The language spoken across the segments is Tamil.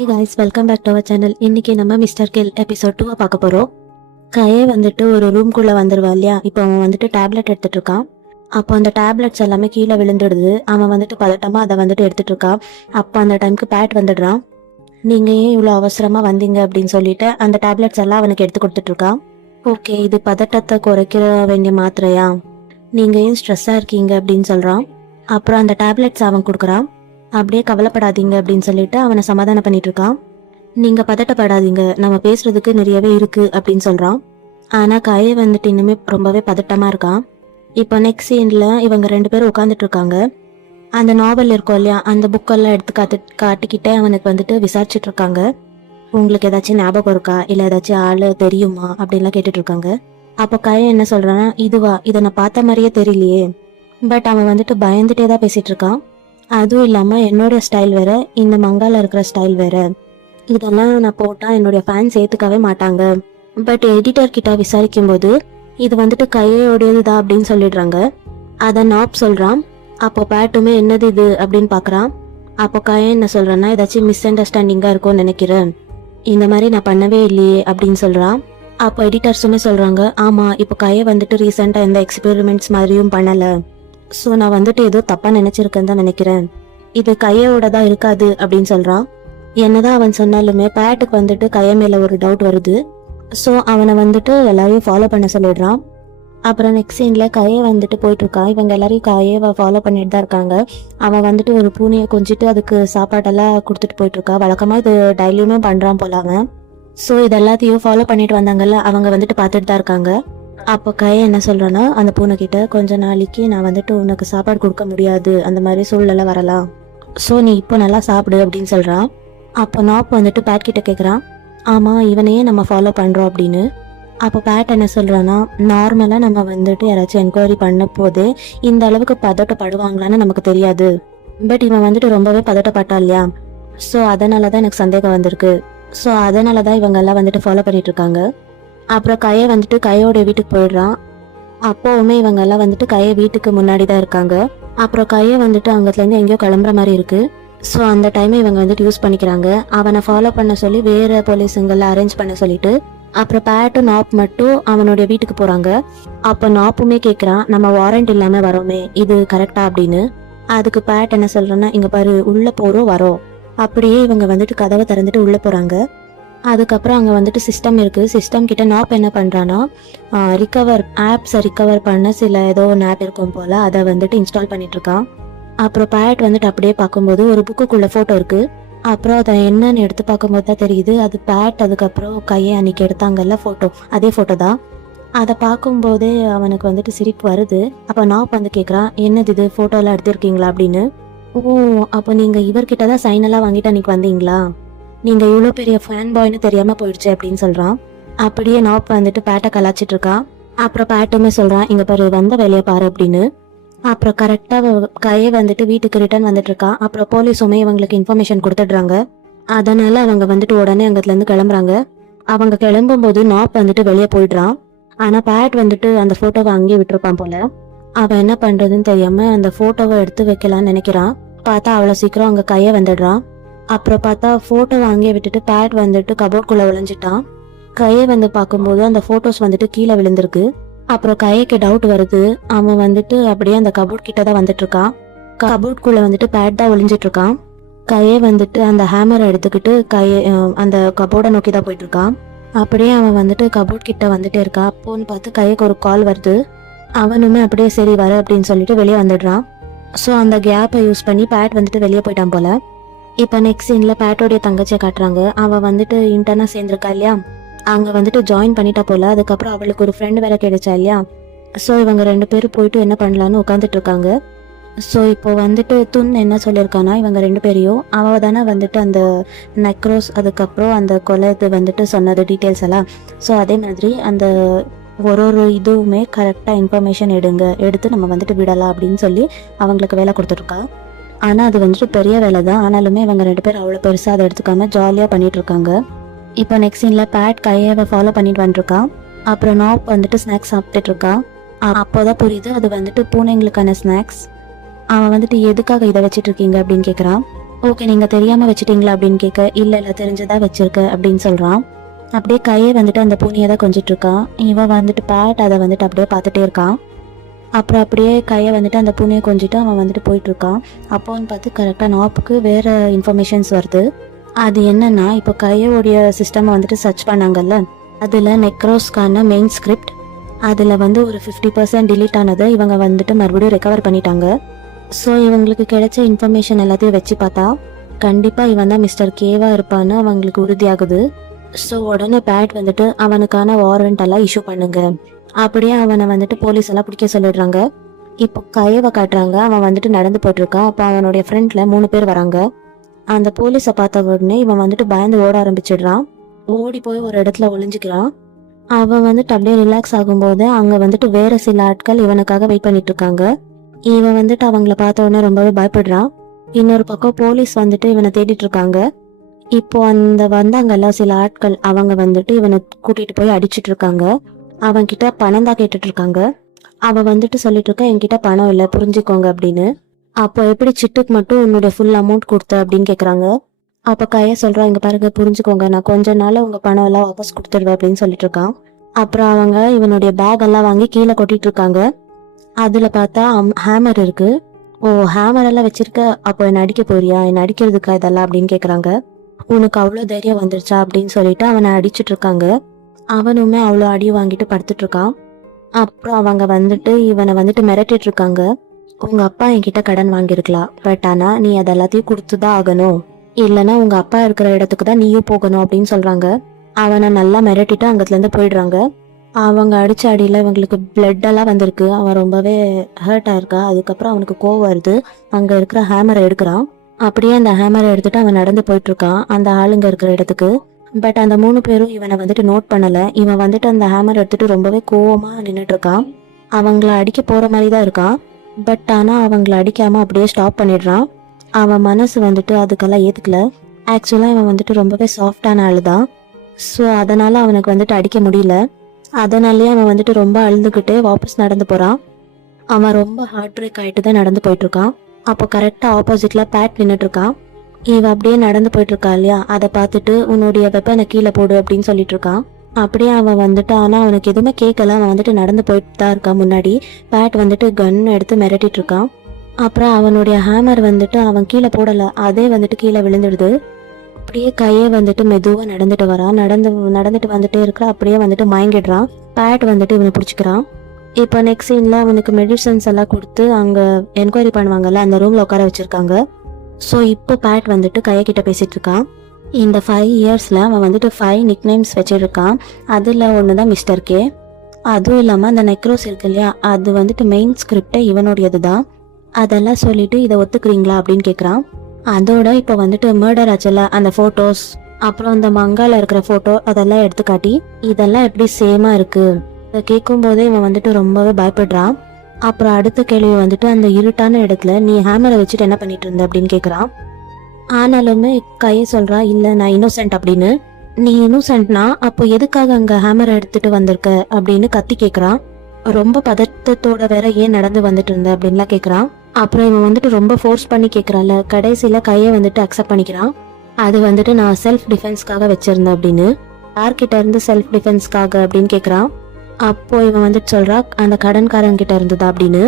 Hey guys, welcome back to our channel. இன்னைக்கு நம்ம மிஸ்டர் கில் எபிசோட் 2 பார்க்க போறோம். கையே வந்துட்டு ஒரு ரூம்குள்ள வந்துருவா இல்லையா? இப்போ அவன் வந்துட்டு டேப்லெட் எடுத்துட்டு இருக்கான். அப்போ அந்த டேப்லெட்ஸ் எல்லாமே கீழே விழுந்துடுது. அவன் வந்துட்டு பதட்டமா அதை வந்துட்டு எடுத்துட்டு இருக்கான். அப்போ அந்த டைமுக்கு பேட் வந்துடுறான். நீங்க ஏன் இவ்வளோ அவசரமா வந்தீங்க அப்படின்னு சொல்லிட்டு அந்த டேப்லெட்ஸ் எல்லாம் அவனுக்கு எடுத்து கொடுத்துட்டு இருக்கான். ஓகே, இது பதட்டத்தை குறைக்க வேண்டிய மாத்திரையா? நீங்க ஏன் ஸ்ட்ரெஸ்ஸா இருக்கீங்க அப்படின்னு சொல்றான். அப்புறம் அந்த டேப்லெட்ஸ் அவன் கொடுக்குறான். அப்படியே கவலைப்படாதீங்க அப்படின்னு சொல்லிட்டு அவனை சமாதானம் பண்ணிட்டு இருக்கான். நீங்க பதட்டப்படாதீங்க, நம்ம பேசுறதுக்கு நிறையவே இருக்கு அப்படின்னு சொல்றான். ஆனா கையை வந்துட்டு இன்னுமே ரொம்பவே பதட்டமா இருக்கான். இப்போ நெக்ஸ்ட் சீன்ல இவங்க 2 பேரும் உட்காந்துட்டு இருக்காங்க. அந்த நாவல் இருக்கும் இல்லையா, அந்த புக்கெல்லாம் எடுத்து காட்டிக்கிட்டே அவனுக்கு வந்துட்டு விசாரிச்சுட்டு இருக்காங்க. உங்களுக்கு ஏதாச்சும் ஞாபகம் இருக்கா, இல்ல ஏதாச்சும் ஆளு தெரியுமா அப்படின்லாம் கேட்டுட்டு இருக்காங்க. அப்போ கையை என்ன சொல்றான்னா, இதுவா, இதை நான் பார்த்த மாதிரியே தெரியலையே. பட் அவன் வந்துட்டு பயந்துட்டே தான் பேசிட்டு இருக்கான். அதுவும் இல்லாம என்னோட ஸ்டைல் வேற, இந்த மங்கால இருக்கிற ஸ்டைல் வேற. இதெல்லாம் நான் போட்டா என்னுடைய ஃபேன்ஸ் ஏத்துக்கவே மாட்டாங்க. பட் எடிட்டர் கிட்ட விசாரிக்கும் போது இது வந்துட்டு கையோடையதுதான் அப்படின்னு சொல்லிடுறாங்க. அத நாப் சொல்றான். அப்போ பேட்டுமே என்னது இது அப்படின்னு பாக்குறான். அப்போ கையை என்ன சொல்றான்னா, ஏதாச்சும் மிஸ் அண்டர்ஸ்டாண்டிங்கா இருக்கும்னு நினைக்கிறேன், இந்த மாதிரி நான் பண்ணவே இல்லையே அப்படின்னு சொல்றான். அப்போ எடிட்டர்ஸுமே சொல்றாங்க, ஆமா இப்போ கையை வந்துட்டு ரீசெண்டா எந்த எக்ஸ்பெரிமெண்ட்ஸ் மாதிரியும் பண்ணல. ஸோ நான் வந்துட்டு ஏதோ தப்பா நினைச்சிருக்கேன்னு தான் நினைக்கிறேன், இது கையோட தான் இருக்காது அப்படின்னு சொல்றான். என்னதான் அவன் சொன்னாலுமே பேட்டுக்கு வந்துட்டு கைய மேல ஒரு டவுட் வருது. ஸோ அவனை வந்துட்டு எல்லாரையும் ஃபாலோ பண்ண சொல்லிடுறான். அப்புறம் நெக்ஸ்ட் சீன்ல கையை வந்துட்டு போயிட்டு இருக்கான். இவங்க எல்லாரையும் கையை ஃபாலோ பண்ணிட்டு தான் இருக்காங்க. அவன் வந்துட்டு ஒரு பூனையை கொஞ்சிட்டு அதுக்கு சாப்பாடெல்லாம் கொடுத்துட்டு போயிட்டு இருக்கா. வழக்கமா இது டெய்லியுமே பண்றான் போல அவன். ஸோ இது எல்லாத்தையும் ஃபாலோ பண்ணிட்டு வந்தாங்கல்ல, அவங்க வந்துட்டு பார்த்துட்டு தான் இருக்காங்க. அப்போ கையை என்ன சொல்றான்னா, அந்த பூனை கிட்ட கொஞ்ச நாளைக்கு நான் வந்துட்டு உனக்கு சாப்பாடு கொடுக்க முடியாது, அந்த மாதிரி சூழ்நிலை வரலாம், ஸோ நீ இப்போ நல்லா சாப்பிடு அப்படின்னு சொல்றான். அப்போ நாப் வந்துட்டு பேட் கிட்ட கேட்குறான், ஆமா இவனையே நம்ம ஃபாலோ பண்றோம் அப்படின்னு. அப்போ பேட் என்ன சொல்றான்னா, நார்மலா நம்ம வந்துட்டு யாராச்சும் என்கொயரி பண்ண போதே இந்த அளவுக்கு பதட்டப்படுவாங்களான்னு நமக்கு தெரியாது. பட் இவன் வந்துட்டு ரொம்பவே பதட்டப்பட்டா இல்லையா, ஸோ அதனாலதான் எனக்கு சந்தேகம் வந்திருக்கு. ஸோ அதனாலதான் இவங்க எல்லாம் வந்துட்டு ஃபாலோ பண்ணிட்டு இருக்காங்க. அப்புறம் கையை வந்துட்டு கையோட வீட்டுக்கு போயிடுறான். அப்போவுமே இவங்க எல்லாம் வந்துட்டு கையை வீட்டுக்கு முன்னாடி தான் இருக்காங்க. அப்புறம் கையை வந்துட்டு அங்கத்துலேருந்து எங்கேயோ கிளம்புற மாதிரி இருக்கு. ஸோ அந்த டைமை இவங்க வந்துட்டு யூஸ் பண்ணிக்கிறாங்க. அவனை ஃபாலோ பண்ண சொல்லி வேற போலீஸுங்களை அரேஞ்ச் பண்ண சொல்லிட்டு அப்புறம் பேட்டும் நாப் மட்டும் அவனுடைய வீட்டுக்கு போறாங்க. அப்போ நாப்புமே கேட்குறான், நம்ம வாரண்ட் இல்லாம வரோமே, இது கரெக்டா அப்படின்னு. அதுக்கு பேட் என்ன சொல்றேன்னா, இங்க பாரு, உள்ள போறோம் வரோம். அப்படியே இவங்க வந்துட்டு கதவை திறந்துட்டு உள்ள போறாங்க. அதுக்கப்புறம் அங்கே வந்துட்டு சிஸ்டம் இருக்குது. சிஸ்டம் கிட்ட நாப் என்ன பண்ணுறான்னா, ஆப்ஸை ரிகவர் பண்ண சில ஏதோ ஒன்று ஆப் இருக்கும் போல், அதை வந்துட்டு இன்ஸ்டால் பண்ணிட்டு இருக்கான். அப்புறம் பேட் வந்துட்டு அப்படியே பார்க்கும்போது ஒரு புக்குக்குள்ள ஃபோட்டோ இருக்குது. அப்புறம் அதை என்னன்னு எடுத்து பார்க்கும்போது தான் தெரியுது, அது பேட் அதுக்கப்புறம் கையை அன்னைக்கு எடுத்தாங்கல்ல ஃபோட்டோ, அதே ஃபோட்டோ தான். அதை பார்க்கும்போதே அவனுக்கு வந்துட்டு சிரிப்பு வருது. அப்போ நாப் வந்து கேட்குறான், என்னது இது, ஃபோட்டோலாம் எடுத்திருக்கீங்களா அப்படின்னு. ஓ, அப்போ நீங்கள் இவர்கிட்ட தான் சைனெல்லாம் வாங்கிட்டு அன்னைக்கு வந்தீங்களா, நீங்க இவ்வளோ பெரிய ஃபேன் பாய்னு தெரியாம போயிடுச்சு அப்படின்னு சொல்றான். அப்படியே நாப் வந்துட்டு பேட்டை கலாச்சிட்டு இருக்கான். அப்புறம் பேட்டுமே சொல்றான், இங்க பாரு, வந்த வேலையை பாரு அப்படின்னு. அப்புறம் கரெக்டா கையை வந்துட்டு வீட்டுக்கு ரிட்டர்ன் வந்துட்டு இருக்கான். அப்புறம் போலீஸுமே இவங்களுக்கு இன்ஃபர்மேஷன் கொடுத்துடுறாங்க. அதனால அவங்க வந்துட்டு உடனே அங்கத்துல இருந்து கிளம்புறாங்க. அவங்க கிளம்பும் போது நாப் வந்துட்டு வெளியே போயிடுறான். ஆனா பேட் வந்துட்டு அந்த போட்டோவை அங்கேயே விட்டுருப்பான் போல. அவன் என்ன பண்றதுன்னு தெரியாம அந்த போட்டோவை எடுத்து வைக்கலான்னு நினைக்கிறான். பார்த்தா அவ்வளவு சீக்கிரம் அங்க கையை வந்துடுறான். அப்புறம் பார்த்தா போட்டோ வாங்கிய விட்டுட்டு பேட் வந்துட்டு கபோர்ட்குள்ள விளைஞ்சிட்டான். கையை வந்து பார்க்கும்போது அந்த போட்டோஸ் வந்துட்டு கீழே விழுந்திருக்கு. அப்புறம் கைக்கு டவுட் வருது. அவன் வந்துட்டு அப்படியே அந்த கபோர்ட் கிட்ட தான் வந்துட்டு இருக்கான். கபோர்ட்குள்ள வந்துட்டு பேட் தான் ஒளிஞ்சிட்டு இருக்கான். கையை வந்துட்டு அந்த ஹேமரை எடுத்துக்கிட்டு அந்த கபோர்டை நோக்கி தான் போயிட்டு இருக்கான். அப்படியே அவன் வந்துட்டு கபோர்ட் கிட்ட வந்துட்டே இருக்கான். அப்போன்னு பார்த்து கைக்கு ஒரு கால் வருது. அவனுமே அப்படியே சரி வர அப்படின்னு சொல்லிட்டு வெளியே வந்துடுறான். ஸோ அந்த கேப்பை யூஸ் பண்ணி பேட் வந்துட்டு வெளியே போயிட்டான் போல. இப்போ நெக்ஸ்ட் சீன்ல பேட்டோடைய தங்கச்சியை காட்டுறாங்க. அவள் வந்துட்டு இன்டர்னா சேர்ந்துருக்கா இல்லையா, அங்கே வந்துட்டு ஜாயின் பண்ணிட்டா போல. அதுக்கப்புறம் அவளுக்கு ஒரு ஃப்ரெண்டு வேற கிடைச்சா இல்லையா. ஸோ இவங்க 2 பேரும் போயிட்டு என்ன பண்ணலான்னு உட்காந்துட்டு இருக்காங்க. ஸோ இப்போ வந்துட்டு துன் என்ன சொல்லியிருக்கானா, இவங்க 2 பேரையும் அவள் தானே வந்துட்டு அந்த நெக்ரோஸ் அதுக்கப்புறம் அந்த கொலை இது வந்துட்டு சொன்னது டீட்டெயில்ஸ் எல்லாம். ஸோ அதே மாதிரி அந்த ஒரு இதுவுமே கரெக்டாக இன்ஃபர்மேஷன் எடுத்து நம்ம வந்துட்டு விடலாம் அப்படின்னு சொல்லி அவங்களுக்கு வேலை கொடுத்துருக்கா. ஆனால் அது வந்துட்டு பெரிய வேலை தான். ஆனாலுமே இவங்க 2 பேர் அவ்வளோ பெருசாக அதை எடுத்துக்காம ஜாலியாக பண்ணிட்டு இருக்காங்க. இப்போ நெக்ஸ்ட் சீனில் பேட் கையை ஃபாலோ பண்ணிட்டு வந்துருக்கான். அப்புறம் நாப் வந்துட்டு ஸ்நாக்ஸ் சாப்பிட்டுட்டு இருக்கான். அப்போதான் புரியுது அது வந்துட்டு பூனைங்களுக்கான ஸ்நாக்ஸ். அவன் வந்துட்டு எதுக்காக இதை வச்சிட்டு இருக்கீங்க அப்படின்னு கேட்குறான். ஓகே நீங்க தெரியாம வச்சுட்டீங்களா அப்படின்னு கேட்க, இல்ல தெரிஞ்சதா வச்சிருக்க அப்படின்னு சொல்றான். அப்படியே கையை வந்துட்டு அந்த பூனையை தான் கொஞ்சிட்டு இருக்கான். இவன் வந்துட்டு பேட் அதை வந்துட்டு அப்படியே பார்த்துட்டே இருக்கான். அப்புறம் அப்படியே கையை வந்துட்டு அந்த பூனையை கொஞ்சிட்டு அவன் வந்துட்டு போயிட்டு இருக்கான். அப்போன்னு பார்த்து கரெக்டாக நாப்புக்கு வேற இன்ஃபர்மேஷன்ஸ் வருது. அது என்னன்னா, இப்போ கையோடைய சிஸ்டம் வந்துட்டு சர்ச் பண்ணாங்கல்ல, அதில் நெக்ரோஸ்க்கான மெயின் ஸ்கிரிப்ட் அதில் வந்து ஒரு 50% டிலீட் ஆனதை இவங்க வந்துட்டு மறுபடியும் ரெக்கவர் பண்ணிட்டாங்க. ஸோ இவங்களுக்கு கிடைச்ச இன்ஃபர்மேஷன் எல்லாத்தையும் வச்சு பார்த்தா கண்டிப்பாக இவன் தான் மிஸ்டர் கேவா இருப்பான்னு அவங்களுக்கு உறுதியாகுது. ஸோ உடனே பேட் வந்துட்டு அவனுக்கான வாரண்ட் எல்லாம் இஷ்யூ பண்ணுங்க. அப்படியே அவனை வந்துட்டு போலீஸ் எல்லாம் பிடிக்க சொல்லிடுறாங்க. இப்போ கையவை காட்டுறாங்க. அவன் வந்துட்டு நடந்து போயிட்டு இருக்கான். அப்போ அவனுடைய ஃப்ரெண்ட்ல 3 பேர் வராங்க. அந்த போலீஸை பார்த்த உடனே இவன் வந்துட்டு பயந்து ஓட ஆரம்பிச்சிடுறான். ஓடி போய் ஒரு இடத்துல ஒளிஞ்சுக்கிறான். அவன் வந்துட்டு அப்படியே ரிலாக்ஸ் ஆகும்போது அங்க வந்துட்டு வேற சில ஆட்கள் இவனுக்காக வெயிட் பண்ணிட்டு இருக்காங்க. இவன் வந்துட்டு அவங்கள பார்த்த உடனே ரொம்பவே பயப்படுறான். இன்னொரு பக்கம் போலீஸ் வந்துட்டு இவனை தேடிட்டு இருக்காங்க. இப்போ அந்த வந்தாங்கல்ல சில ஆட்கள், அவங்க வந்துட்டு இவனை கூட்டிட்டு போய் அடிச்சிட்டு இருக்காங்க. அவன் கிட்ட பணம் தான் கேட்டுட்டு இருக்காங்க. அவன் வந்துட்டு சொல்லிட்டு இருக்க, என்கிட்ட பணம் இல்லை புரிஞ்சுக்கோங்க அப்படின்னு. அப்போ எப்படி சிட்டுக்கு மட்டும் உன்னுடைய ஃபுல் அமௌண்ட் கொடுத்த அப்படின்னு கேக்குறாங்க. அப்ப கைய சொல்றான், இங்க பாருங்க புரிஞ்சுக்கோங்க, நான் கொஞ்ச நாள் உங்க பணம் எல்லாம் வாபஸ் கொடுத்துடுவேன் அப்படின்னு சொல்லிட்டு இருக்கான். அப்புறம் அவங்க இவனுடைய பேக் எல்லாம் வாங்கி கீழே கொட்டிட்டு இருக்காங்க. அதுல பார்த்தா ஹேமர் இருக்கு. ஓ ஹேமர் எல்லாம் வச்சிருக்க, அப்போ என்ன அடிக்க போறியா, என்ன அடிக்கிறதுக்கா இதெல்லாம் அப்படின்னு கேக்குறாங்க. உனக்கு அவ்வளோ தைரியம் வந்துருச்சா அப்படின்னு சொல்லிட்டு அவனை அடிச்சிட்டு இருக்காங்க. அவனுமே அவ்வளோ அடி வாங்கிட்டு படுத்துட்டு இருக்கான். அப்புறம் அவங்க வந்துட்டு இவனை வந்துட்டு மிரட்டிட்டு இருக்காங்க. உங்க அப்பா என்கிட்ட கடன் வாங்கியிருக்கலாம், பட் ஆனா நீ அது எல்லாத்தையும் கொடுத்துதான் ஆகணும், இல்லைன்னா உங்க அப்பா இருக்கிற இடத்துக்கு தான் நீயும் போகணும் அப்படின்னு சொல்றாங்க. அவனை நல்லா மிரட்டிட்டு அங்கத்துல இருந்து போயிடுறாங்க. அவங்க அடிச்ச அடியில இவங்களுக்கு பிளட் எல்லாம் வந்திருக்கு. அவன் ரொம்பவே ஹர்ட் ஆயிருக்கா. அதுக்கப்புறம் அவனுக்கு கோவம் வருது. அங்க இருக்கிற ஹேமரை எடுக்கிறான். அப்படியே அந்த ஹேமரை எடுத்துட்டு அவன் நடந்து போயிட்டு இருக்கான் அந்த ஆளுங்க இருக்கிற இடத்துக்கு. பட் அந்த 3 பேரும் இவனை வந்துட்டு நோட் பண்ணல. இவன் வந்துட்டு அந்த ஹேமர் எடுத்துட்டு ரொம்பவே கோவமா நின்றுட்டு இருக்கான். அவங்கள அடிக்க போற மாதிரி தான் இருக்கான். பட் ஆனா அவங்கள அடிக்காம அப்படியே ஸ்டாப் பண்ணிடுறான். அவன் மனசு வந்துட்டு அதுக்கெல்லாம் ஏத்துக்கல. ஆக்சுவலா இவன் வந்துட்டு ரொம்பவே சாஃப்டான ஆளுதான். ஸோ அதனால அவனுக்கு வந்துட்டு அடிக்க முடியல. அதனாலயே அவன் வந்துட்டு ரொம்ப அழுதுகிட்டு வாபஸ் நடந்து போறான். அவன் ரொம்ப ஹார்ட் பிரேக் ஆயிட்டு தான் நடந்து போயிட்டு இருக்கான். அப்போ கரெக்டா ஆப்போசிட்ல பேட் நின்றுட்டு இருக்கான். இவன் அப்படியே நடந்து போயிட்டு இருக்கா இல்லையா, அதை பார்த்துட்டு உன்னுடைய வெப்பனை கீழே போடு அப்படின்னு சொல்லிட்டு இருக்கான். அப்படியே அவன் வந்துட்டு, ஆனா அவனுக்கு எதுவுமே கேட்கல. அவன் வந்துட்டு நடந்து போயிட்டு தான் இருக்கான். முன்னாடி பேட் வந்துட்டு கன் எடுத்து மிரட்டிட்டு இருக்கான். அப்புறம் அவனுடைய ஹேமர் வந்துட்டு அவன் கீழே போடல, அதே வந்துட்டு கீழே விழுந்துடுது. அப்படியே கையே வந்துட்டு மெதுவா நடந்துட்டு வரான். நடந்துட்டு வந்துட்டே இருக்கிற, அப்படியே வந்துட்டு மயங்கிடுறான். பேட் வந்துட்டு இவனை பிடிச்சிக்கிறான். இப்போ நெக்ஸ்ட் சீன்ல அவனுக்கு மெடிசன்ஸ் எல்லாம் கொடுத்து அங்க என்கொயரி பண்ணுவாங்கல்ல, அந்த ரூம்ல உட்கார வச்சிருக்காங்க. ஸோ இப்போ பேட் வந்துட்டு கையக்கிட்ட பேசிட்டு இருக்கான். இந்த 5 இயர்ஸ்ல அவன் வந்துட்டு 5 நிக்நேம்ஸ் வச்சிருக்கான். அதுல ஒண்ணுதான் மிஸ்டர் கே. அதுவும் இல்லாம அந்த நெக்ரோஸ் இருக்கு இல்லையா, அது வந்துட்டு மெயின் ஸ்கிரிப்டே இவனுடையது தான். அதெல்லாம் சொல்லிட்டு இதை ஒத்துக்கிறீங்களா அப்படின்னு கேக்குறான். அதோட இப்போ வந்துட்டு மர்டர் ஆச்சுல அந்த போட்டோஸ், அப்புறம் அந்த மங்கால இருக்கிற போட்டோ அதெல்லாம் எடுத்து காட்டி இதெல்லாம் எப்படி சேமா இருக்கு, இதை கேட்கும் போதே இவன் வந்துட்டு ரொம்பவே பயப்படுறான். அப்புறம் அடுத்த கேள்வி வந்துட்டு, அந்த இருட்டான இடத்துல நீ ஹேமரை வச்சுட்டு என்ன பண்ணிட்டு இருந்த அப்படின்னு கேக்குறான். ஆனாலுமே கையை சொல்றா, இல்ல நான் இன்னோசென்ட் அப்படின்னு. நீ இன்னோசென்ட்னா அப்போ எதுக்காக அங்க ஹேமரை எடுத்துட்டு வந்திருக்க அப்படின்னு கத்தி கேக்குறான். ரொம்ப பதட்டத்தோட வேற ஏன் நடந்து வந்துட்டு இருந்த அப்படின்லாம் கேக்குறான். அப்புறம் இவன் வந்துட்டு ரொம்ப ஃபோர்ஸ் பண்ணி கேக்குறான்ல, கடைசியில கையை வந்துட்டு அக்செப்ட் பண்ணிக்கிறான். அது வந்துட்டு நான் செல்ஃப் டிஃபென்ஸ்க்காக வச்சிருந்தேன் அப்படின்னு. யார்கிட்ட இருந்து செல்ஃப் டிஃபென்ஸ்க்காக அப்படின்னு கேக்குறான். அப்போ இவன் வந்துட்டு சொல்றா, அந்த கடன்காரன் கிட்ட இருந்ததா அப்படின்னு.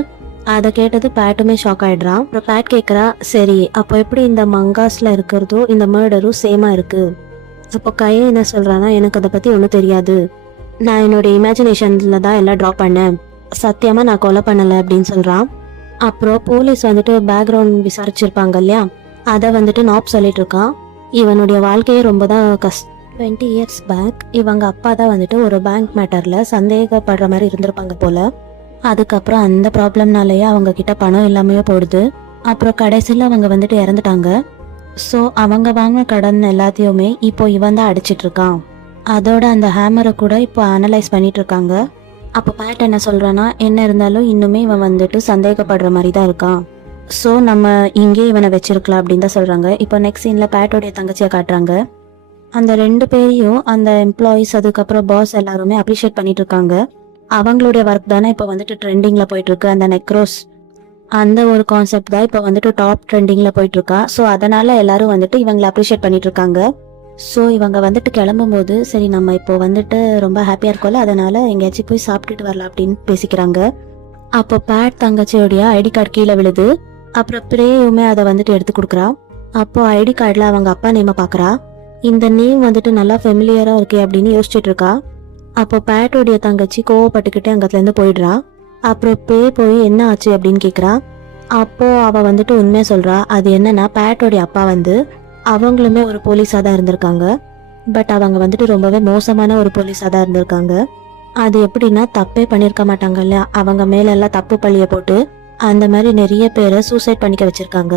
அதை கேட்டது பேட்டுமே ஷாக் ஆயிடுறான். அப்புறம் பேட் கேக்குறா, சரி அப்போ எப்படி இந்த மங்காஸ்ல இருக்கிறதோ இந்த மர்டரும் சேமா இருக்கு. அப்போ கையை என்ன சொல்றான்னா, எனக்கு அதை பத்தி ஒன்றும் தெரியாது, நான் என்னோட இமேஜினேஷன்ல தான் எல்லாம் ட்ரா பண்ணேன், சத்தியமா நான் கொலை பண்ணல அப்படின்னு சொல்றான். அப்புறம் போலீஸ் வந்துட்டு பேக்ரவுண்ட் விசாரிச்சிருப்பாங்க இல்லையா, அதை வந்துட்டு நாப் சொல்லிட்டு இருக்கான். இவனுடைய வாழ்க்கையே ரொம்ப தான் 20 இயர்ஸ் பேக் இவங்க அப்பா தான் வந்துட்டு ஒரு பேங்க் மேட்டர்ல சந்தேகப்படுற மாதிரி இருந்திருப்பாங்க போல. அதுக்கப்புறம் அந்த ப்ராப்ளம்னாலேயே அவங்க கிட்ட பணம் இல்லாமையே போயிடுது. அப்புறம் கடைசியில் அவங்க வந்துட்டு இறந்துட்டாங்க. ஸோ அவங்க வாங்கின கடன் எல்லாத்தையுமே இப்போ இவன் தான் அடிச்சிட்டு இருக்கான். அதோட அந்த ஹேமரை கூட இப்போ அனலைஸ் பண்ணிட்டு இருக்காங்க. அப்போ பேட் என்ன சொல்றான்னா, என்ன இருந்தாலும் இன்னுமே இவன் வந்துட்டு சந்தேகப்படுற மாதிரி தான் இருக்கான். ஸோ நம்ம இங்கே இவனை வச்சிருக்கலாம் அப்படின்னு தான் சொல்றாங்க. இப்போ நெக்ஸ்ட் சீன்ல பேட்டோடைய தங்கச்சியை காட்டுறாங்க. அந்த 2 பேரையும் அந்த எம்ப்ளாயிஸ் அதுக்கப்புறம் பாஸ் எல்லாருமே அப்ரிஷியேட் பண்ணிட்டு இருக்காங்க. அவங்களுடைய ஒர்க் தானே இப்போ வந்துட்டு ட்ரெண்டிங்ல போயிட்டு இருக்கு, அந்த நெக்ரோஸ் அந்த ஒரு கான்செப்ட் தான் இப்போ வந்துட்டு டாப் ட்ரெண்டிங்ல போயிட்டு இருக்கா. ஸோ அதனால எல்லாரும் வந்துட்டு இவங்களை அப்ரிஷியேட் பண்ணிட்டு இருக்காங்க. ஸோ இவங்க வந்துட்டு கிளம்பும் போது சரி நம்ம இப்போ வந்துட்டு ரொம்ப ஹாப்பியா இருக்கோம்ல, அதனால எங்கேயாச்சும் போய் சாப்பிட்டுட்டு வரலாம் அப்படின்னு பேசிக்கிறாங்க. அப்போ பேட் தங்கச்சியோடைய ஐடி கார்டு கீழே விழுது. அப்புறம் பிரேயுமே அதை வந்துட்டு எடுத்து கொடுக்குறா. அப்போ ஐடி கார்டில் அவங்க அப்பா நேமை பார்க்குறா. இந்த நேம் வந்துட்டு நல்லா ஃபெமிலியரா இருக்கே அப்படின்னு யோசிச்சுட்டு இருக்கா. அப்போ பேட்டோடைய தங்கச்சி கோவப்பட்டுக்கிட்டே அங்கத்துலேருந்து போயிடுறா. அப்புறம் போய் என்ன ஆச்சு அப்படின்னு கேட்குறா. அப்போ அவ வந்துட்டு உண்மையை சொல்றா. அது என்னன்னா பேட்டோடைய அப்பா வந்து அவங்களுமே ஒரு போலீஸாக தான் இருந்திருக்காங்க. பட் அவங்க வந்துட்டு ரொம்பவே மோசமான ஒரு போலீஸாக தான் இருந்திருக்காங்க. அது எப்படின்னா தப்பே பண்ணியிருக்க மாட்டாங்கல்ல, அவங்க மேலெல்லாம் தப்பு பழிய போட்டு அந்த மாதிரி நிறைய பேரை சூசைட் பண்ணிக்க வச்சிருக்காங்க.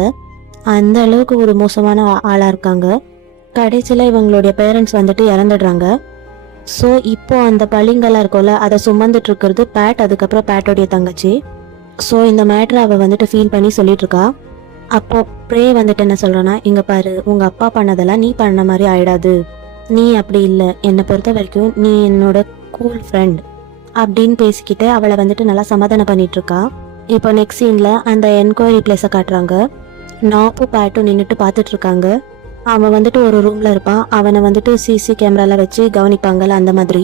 அந்த அளவுக்கு ஒரு மோசமான ஆளா இருக்காங்க. கடைசியில் இவங்களுடைய பேரண்ட்ஸ் வந்துட்டு இறந்துடுறாங்க. ஸோ இப்போ அந்த பழிங்கெல்லாம் இருக்கும்ல, அதை சுமந்துட்டு இருக்கிறது பேட், அதுக்கப்புறம் பேட்டோடைய தங்கச்சி. ஸோ இந்த மேட்ரை அவள் வந்துட்டு ஃபீல் பண்ணி சொல்லிட்டு இருக்கா. அப்போ ப்ரே வந்துட்டு என்ன சொல்றான்னா, இங்க பாரு, உங்க அப்பா பண்ணதெல்லாம் நீ பண்ண மாதிரி ஆயிடாது. நீ அப்படி இல்லை, என்னை பொறுத்த வரைக்கும் நீ என்னோட கூல் ஃப்ரெண்ட் அப்படின்னு பேசிக்கிட்டு அவளை வந்துட்டு நல்லா சமாதானம் பண்ணிட்டு இருக்கா. இப்போ நெக்ஸ்ட் சீன்ல அந்த என்கொயரி பிளேஸை காட்டுறாங்க. நாப்பும் பேட்டும் நின்றுட்டு பார்த்துட்டு இருக்காங்க. அவன் வந்துட்டு ஒரு ரூம்ல இருப்பான். அவனை வந்துட்டு சிசி கேமரால வச்சு கவனிப்பாங்கல்ல, அந்த மாதிரி.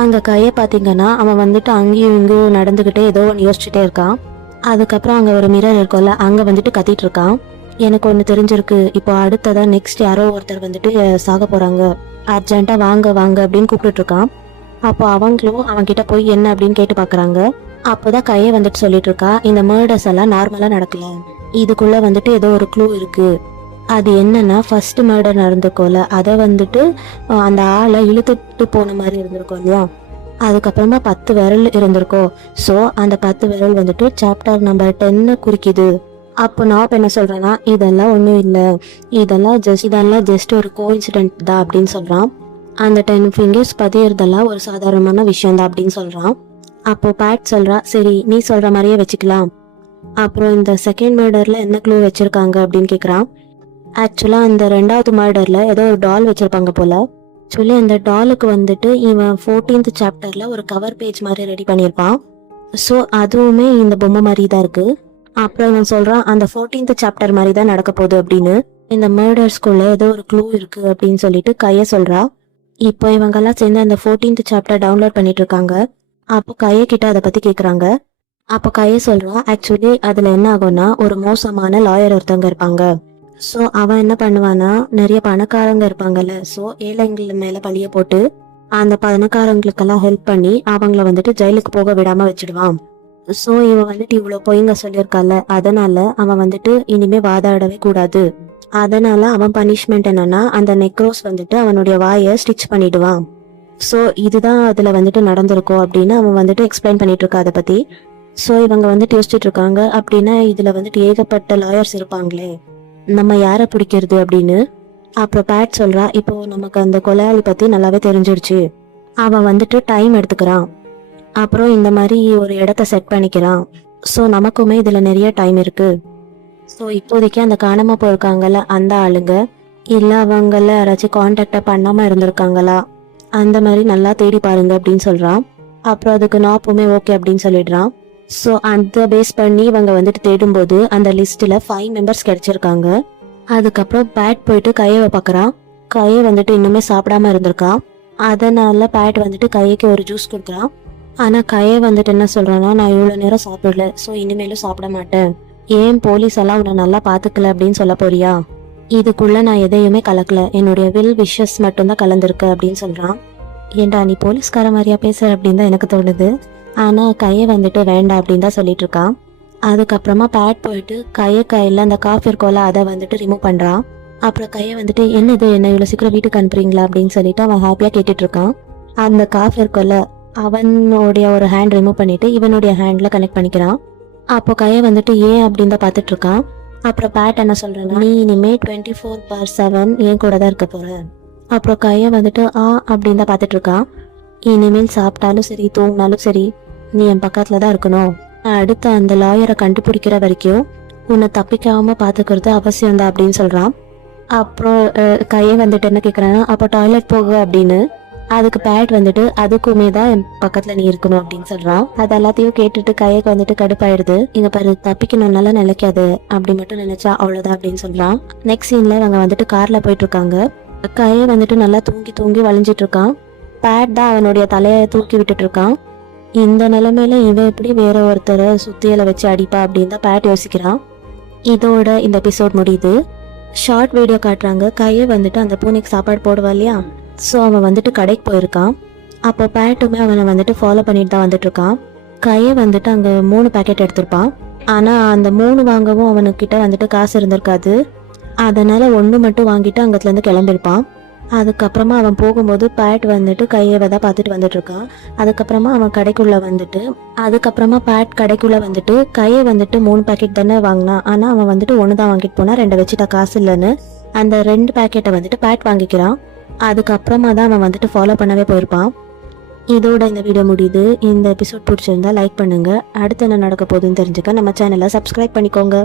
அங்க கையை பார்த்தீங்கன்னா அவன் வந்துட்டு அங்கேயும் இங்கேயும் நடந்துகிட்டே ஏதோ ஒன்று யோசிச்சுட்டே இருக்கான். அதுக்கப்புறம் அங்க ஒரு மிரர் இருக்கும்ல, அங்க வந்துட்டு கத்திட்டு இருக்கான். எனக்கு ஒன்று தெரிஞ்சிருக்கு, இப்போ அடுத்ததான் நெக்ஸ்ட் யாரோ ஒருத்தர் வந்துட்டு சாக போறாங்க, அர்ஜென்ட்டா வாங்க வாங்க அப்படின்னு கூப்பிட்டு இருக்கான். அப்போ அவங்களும் அவன் கிட்ட போய் என்ன அப்படின்னு கேட்டு பாக்குறாங்க. அப்போதான் கையை வந்துட்டு சொல்லிட்டு இருக்கா, இந்த மர்டர்ஸ் எல்லாம் நார்மலா நடக்கல, இதுக்குள்ள வந்துட்டு ஏதோ ஒரு க்ளூ இருக்கு. அது என்னன்னா ஃபர்ஸ்ட் மர்டர் நடந்திருக்கோம்ல, அதை வந்துட்டு அந்த ஆளை இழுத்துட்டு போன மாதிரி இருந்திருக்கும் இல்லையா, அதுக்கப்புறமா 10 விரல் இருந்திருக்கோம். ஸோ அந்த 10 விரல் வந்துட்டு சாப்டர் நம்பர் 10 குறிக்குது. அப்போ நான் என்ன சொல்றேன்னா, இதெல்லாம் ஒன்றும் இல்லை, இதெல்லாம் ஜஸ்ட் ஒரு கோஇன்சிடென்ட் தான் அப்படின்னு சொல்றான். அந்த 10 ஃபிங்கர்ஸ் பதியறதெல்லாம் ஒரு சாதாரணமான விஷயம் தான் அப்படின்னு சொல்றான். அப்போ பேட் சொல்றா, சரி நீ சொல்ற மாதிரியே வச்சுக்கலாம். அப்புறம் இந்த செகண்ட் மர்டர்ல என்ன க்ளூ வச்சிருக்காங்க அப்படின்னு கேட்குறான். ஆக்சுவலா அந்த 2வது மர்டர்ல ஏதோ ஒரு டால் வச்சிருப்பாங்க போல. ஆக்சுவலி அந்த டாலுக்கு வந்துட்டு இவன் 14th சாப்டர்ல ஒரு கவர் பேஜ் மாதிரி ரெடி பண்ணியிருப்பான். ஸோ அதுவுமே இந்த பொம்மை மாதிரி தான் இருக்கு. அப்புறம் இவன் சொல்றான், அந்த 14th சாப்டர் மாதிரி தான் நடக்க போகுது அப்படின்னு. இந்த மர்டர்ஸ்குள்ள ஏதோ ஒரு க்ளூ இருக்கு அப்படின்னு சொல்லிட்டு கையை சொல்றா. இப்போ இவங்கெல்லாம் சேர்ந்து அந்த 14th சாப்டர் டவுன்லோட் பண்ணிட்டு இருக்காங்க. அப்போ கையை கிட்ட அதை பத்தி கேக்குறாங்க. அப்போ கையை சொல்றான், ஆக்சுவலி அதுல என்ன ஆகும்னா, ஒரு மோசமான லாயர் ஒருத்தவங்க இருப்பாங்க. ஸோ அவன் என்ன பண்ணுவான்னா, நிறைய பணக்காரங்க இருப்பாங்கல்ல, ஸோ ஏழைங்கள் மேல பழிய போட்டு அந்த பணக்காரங்களுக்கெல்லாம் ஹெல்ப் பண்ணி அவங்கள வந்துட்டு ஜெயிலுக்கு போக விடாம வச்சிடுவான். ஸோ இவன் வந்துட்டு இவ்வளோ பொய்ங்க சொல்லியிருக்கால, அதனால அவன் வந்துட்டு இனிமே வாதாடவே கூடாது. அதனால அவன் பனிஷ்மெண்ட் என்னன்னா, அந்த நெக்ரோஸ் வந்துட்டு அவனுடைய வாயை ஸ்டிச் பண்ணிடுவான். ஸோ இதுதான் அதுல வந்துட்டு நடந்திருக்கும் அப்படின்னு அவன் வந்துட்டு எக்ஸ்பிளைன் பண்ணிட்டு இருக்கா அதை பத்தி. ஸோ இவங்க வந்துட்டு யோசிச்சுட்டு இருக்காங்க, அப்படின்னா இதுல வந்துட்டு ஏகப்பட்ட லாயர்ஸ் இருப்பாங்களே, நம்ம யாரை பிடிக்கிறது அப்படின்னு. அப்புறம் பேட் சொல்றா, இப்போ நமக்கு அந்த கொலையாளி பத்தி நல்லாவே தெரிஞ்சிடுச்சு, அவன் வந்துட்டு டைம் எடுத்துக்கிறான், அப்புறம் இந்த மாதிரி ஒரு இடத்த செட் பண்ணிக்கிறான். ஸோ நமக்குமே இதுல நிறைய டைம் இருக்கு. ஸோ இப்போதைக்கு அந்த காணாம போயிருக்காங்கல்ல அந்த ஆளுங்க, இல்லை அவங்கள யாராச்சும் கான்டாக்டா பண்ணாம இருந்திருக்காங்களா, அந்த மாதிரி நல்லா தேடி பாருங்க அப்படின்னு சொல்றான். அப்புறம் அதுக்கு நாப்புமே ஓகே அப்படின்னு சொல்லிடுறான். ஸோ அந்த பேஸ் பண்ணி இவங்க வந்துட்டு தேடும்போது அந்த லிஸ்ட்ல 5 மெம்பர்ஸ் கிடைச்சிருக்காங்க. அதுக்கப்புறம் பேட் போயிட்டு கையை பார்க்கறான். கையை வந்துட்டு இன்னுமே சாப்பிடாம இருந்திருக்கான். அதனால பேட் வந்துட்டு கைக்கு ஒரு ஜூஸ் கொடுக்குறான். ஆனா கையை வந்துட்டு என்ன சொல்றான்னா, நான் இவ்வளவு நேரம் சாப்பிடல, ஸோ இனிமேலும் சாப்பிட மாட்டேன், ஏன் போலீஸ் எல்லாம் உன்னை நல்லா பாத்துக்கல அப்படின்னு சொல்ல போறியா, இதுக்குள்ள நான் எதையுமே கலக்கல, என்னுடைய வில் விஷஸ் மட்டும்தான் கலந்துருக்கு அப்படின்னு சொல்றான். ஏண்டா நீ போலீஸ்கார மாதிரியா பேசுற அப்படின்னு தான் எனக்கு தோணுது. ஆனா கையை வந்துட்டு வேண்டாம் அப்படின்னு தான் சொல்லிட்டு இருக்கான். அதுக்கப்புறமா பேட் போயிட்டு கையில அந்த காஃபி இருக்கோல அதை வந்துட்டு ரிமூவ் பண்றான். அப்புறம் கையை வந்துட்டு என்னது, என்ன இவ்வளவு சீக்கிரம் வீட்டுக்கு அனுப்புறீங்களா அப்படின்னு சொல்லிட்டு அவன் ஹாப்பியா கேட்டுட்டு இருக்கான். அந்த காஃபி இருக்கோல அவனுடைய ஒரு ஹேண்ட் ரிமூவ் பண்ணிட்டு இவனுடைய ஹேண்ட்ல கனெக்ட் பண்ணிக்கிறான். அப்போ கையை வந்துட்டு ஏன் அப்படின்னு தான் பார்த்துட்டு இருக்கான். அப்புறம் பேட் என்ன சொல்றான்னா, நீ இனிமே 24/7 என் கூட தான் இருக்க போற. அப்புறம் கையை வந்துட்டு அப்படின்னு தான் பார்த்துட்டு இருக்கான். இனிமேல் சாப்பிட்டாலும் சரி தூங்கினாலும் சரி நீ என் பக்கத்துல தான் இருக்கணும், அடுத்த அந்த லாயரை கண்டுபிடிக்கிற வரைக்கும் உன்னை தப்பிக்காம பாத்துக்கிறது அவசியம் தான் அப்படின்னு சொல்றான். அப்புறம் கையை வந்துட்டு என்ன கேக்குறான்னா, அப்போ டாய்லெட் போக அப்படின்னு. அதுக்கு பேட் வந்துட்டு அதுக்குமே தான் என் பக்கத்துல நீ இருக்கணும் அப்படின்னு சொல்றான். அது எல்லாத்தையும் கேட்டுட்டு கையக்கு வந்துட்டு கடுப்பாயிடுது. இங்க பாரு, தப்பிக்கணும்னால நினைக்காது, அப்படி மட்டும் நினைச்சா அவ்வளவுதான் அப்படின்னு சொல்றான். நெக்ஸ்ட் சீன்ல இவங்க வந்துட்டு கார்ல போயிட்டு இருக்காங்க. கையை வந்துட்டு நல்லா தூங்கி தூங்கி வளைஞ்சிட்டு இருக்கான். பேட் தான் அவனுடைய தலையை தூக்கி விட்டுட்டு இருக்கான். இந்த நிலைமையில இவன் எப்படி வேற ஒருத்தரை சுத்தியலை வச்சு அடிப்பா அப்படின்னு தான் பேட் யோசிக்கிறான். இதோட இந்த எபிசோட் முடியுது. ஷார்ட் வீடியோ காட்டுறாங்க. கையை வந்துட்டு அந்த பூனைக்கு சாப்பாடு போடுவா இல்லையா, ஸோ அவன் வந்துட்டு கடைக்கு போயிருக்கான். அப்போ பேட்டுமே அவனை வந்துட்டு ஃபாலோ பண்ணிட்டு தான் வந்துட்டு இருக்கான். கையை வந்துட்டு அங்கே 3 பேக்கெட் எடுத்திருப்பான். ஆனால் அந்த 3 வாங்கவும் அவனுக்கிட்ட வந்துட்டு காசு இருந்திருக்காது. அதனால 1 மட்டும் வாங்கிட்டு அங்கத்துலேருந்து கிளம்பிருப்பான். அதுக்கப்புறமா அவன் போகும்போது பேட் வந்துட்டு கையவை தான் பார்த்துட்டு வந்துட்டு இருக்கான். அதுக்கப்புறமா அவன் கடைக்குள்ள வந்துட்டு பேட் கடைக்குள்ள வந்துட்டு கையை வந்துட்டு 3 பேக்கெட் தானே வாங்கினான். ஆனால் அவன் வந்துட்டு 1 தான் வாங்கிட்டு போனா, 2 வச்சுட்டா காசு இல்லைன்னு அந்த 2 பேக்கெட்டை வந்துட்டு பேட் வாங்கிக்கிறான். அதுக்கப்புறமா தான் அவன் வந்துட்டு ஃபாலோ பண்ணவே போயிருப்பான். இதோட இந்த வீடியோ முடியுது. இந்த எபிசோட் பிடிச்சிருந்தா லைக் பண்ணுங்க. அடுத்து என்ன நடக்க போகுதுன்னு தெரிஞ்சுக்க நம்ம சேனலை சப்ஸ்கிரைப் பண்ணிக்கோங்க.